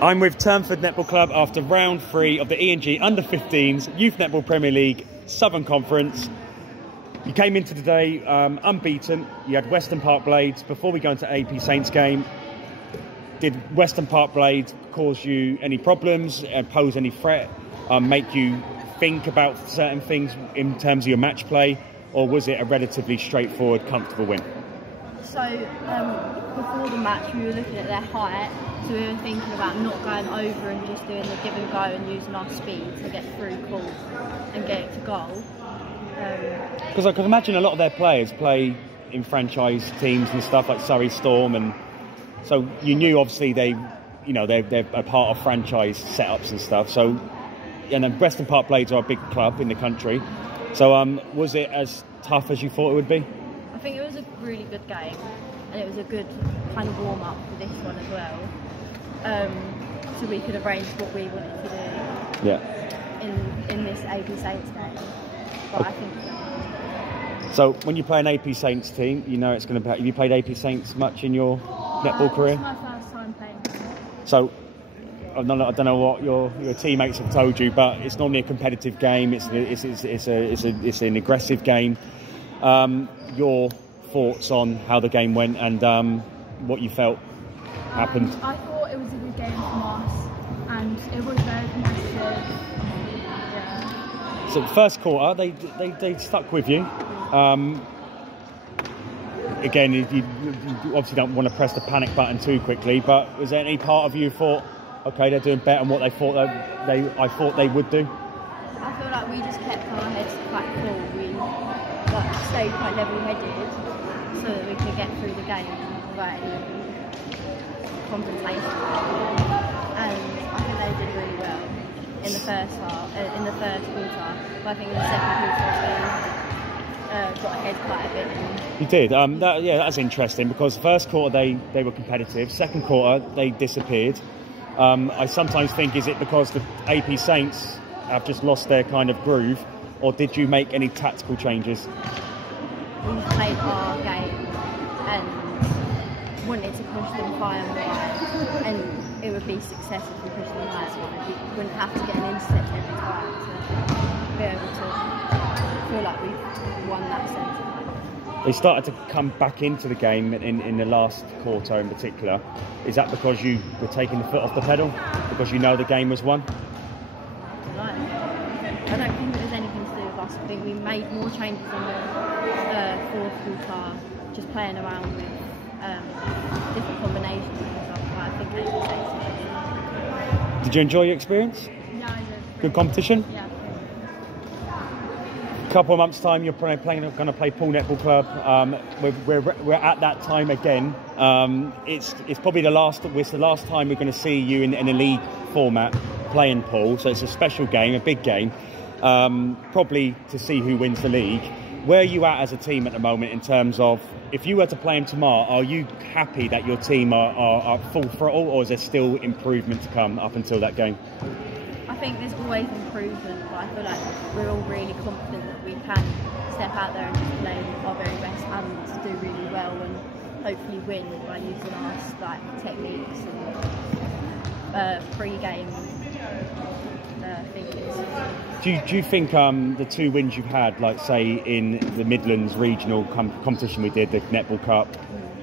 I'm with Turnford Netball Club after round 3 of the E&G Under-15s Youth Netball Premier League Southern Conference. You came into today unbeaten. You had Western Park Blades. Before we go into AP Saints game, did Western Park Blades cause you any problems, pose any threat, make you think about certain things in terms of your match play, or was it a relatively straightforward, comfortable win? So before the match we were looking at their height, so we were thinking about not going over and just doing the give and go and using our speed to get through calls and get it to goal. Because I can imagine a lot of their players play in franchise teams and stuff like Surrey Storm, and so you knew obviously they're a part of franchise setups and stuff. So, and then Western Park Blades are a big club in the country. So was it as tough as you thought it would be? I think it was a really good game, and it was a good kind of warm up for this one as well. So we could arrange what we wanted to do. Yeah. In this AP Saints game. But I think so. When you play an AP Saints team, you know it's going to be. Have you played AP Saints much in your netball career? It's my first time playing. So I don't know what your teammates have told you, but it's normally a competitive game. It's an aggressive game. Your thoughts on how the game went and what you felt happened? I thought it was a good game from us, and it was very competitive. Yeah. So the first quarter, they stuck with you. Again, you obviously don't want to press the panic button too quickly, but was there any part of you thought, okay, they're doing better than what I thought they would do? I feel like we just kept our heads quite cool. We stayed quite level-headed so that we could get through the game without any confrontation. And I think they did really well in the first quarter. But I think in the second quarter we got ahead quite a bit. You did. That's interesting because the first quarter they were competitive. Second quarter they disappeared. I sometimes think, is it because the AP Saints have just lost their kind of groove, or did you make any tactical changes? We played our game and wanted to push them high and wide, and it would be success if we pushed them high and wide. We wouldn't have to get an intercept every time to be able to feel like we've won that sense. They started to come back into the game in the last quarter in particular. Is that because you were taking the foot off the pedal? Because you know the game was won? I don't think it was anything to do with us. I think we made more changes in the fourth quarter, just playing around with different combinations and stuff. But I think it was. Did you enjoy your experience? Yeah, I did. Good competition? Yeah. A couple of months' time, you're going to play Poole Netball Club. We're at that time again. It's probably the last time we're going to see you in a league format playing Poole. So it's a special game, a big game. Probably to see who wins the league. Where are you at as a team at the moment in terms of, if you were to play them tomorrow, are you happy that your team are full throttle, or is there still improvement to come up until that game? I think there's always improvement, but I feel like we're all really confident that we can step out there and just play our very best and do really well and hopefully win by using our techniques and pre-game thinkings. Do you think the 2 wins you've had, like say in the Midlands regional competition we did, the Netball Cup,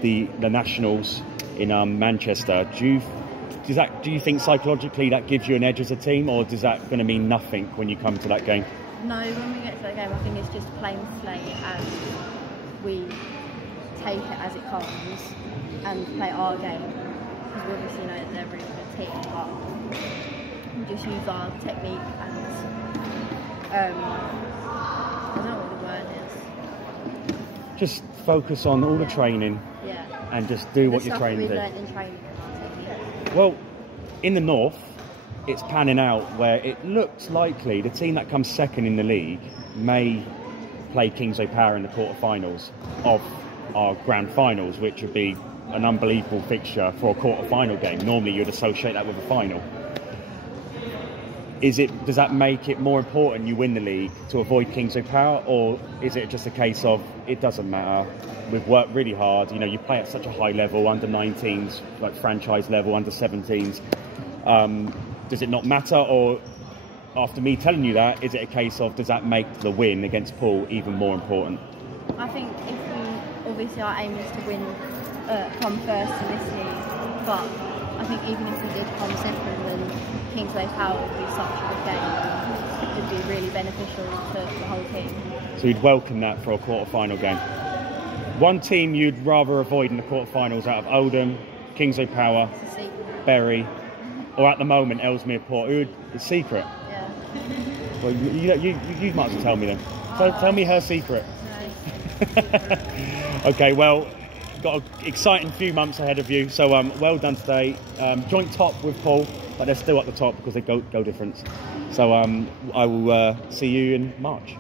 the Nationals in Manchester, do you think psychologically that gives you an edge as a team, or is that going to mean nothing when you come to that game? No, when we get to that game, I think it's just plain slate and we take it as it comes and play our game, because we obviously know that they're a really good team, but we just use our technique and I don't know what the word is. Just focus on all the training, and just do what you're trained to do. We've learned in training. Well, in the north, it's panning out where it looks likely the team that comes second in the league may play Kingsway Power in the quarterfinals of our grand finals, which would be an unbelievable fixture for a quarterfinal game. Normally, you'd associate that with a final. Does that make it more important you win the league to avoid Kingsway Power, or is it just a case of it doesn't matter? We've worked really hard. You know, you play at such a high level, under 19s, like franchise level, under 17s. Does it not matter, or after me telling you that, is it a case of does that make the win against Poole even more important? I think if we, obviously our aim is to win, come first in this league, but I think even if we did come second, then Kingsway Tower would be such a good game, and it would be really beneficial to the whole team. So you'd welcome that for a quarter-final game. One team you'd rather avoid in the quarter-finals out of Oldham, Kingsway Power, Bury, or at the moment Ellesmere Port? Who would, the secret? Yeah. Well, you might as well tell me then. So tell me her secret. No. Okay, well, got an exciting few months ahead of you. So well done today. Joint top with Poole, but they're still at the top because they go difference. So I will see you in March.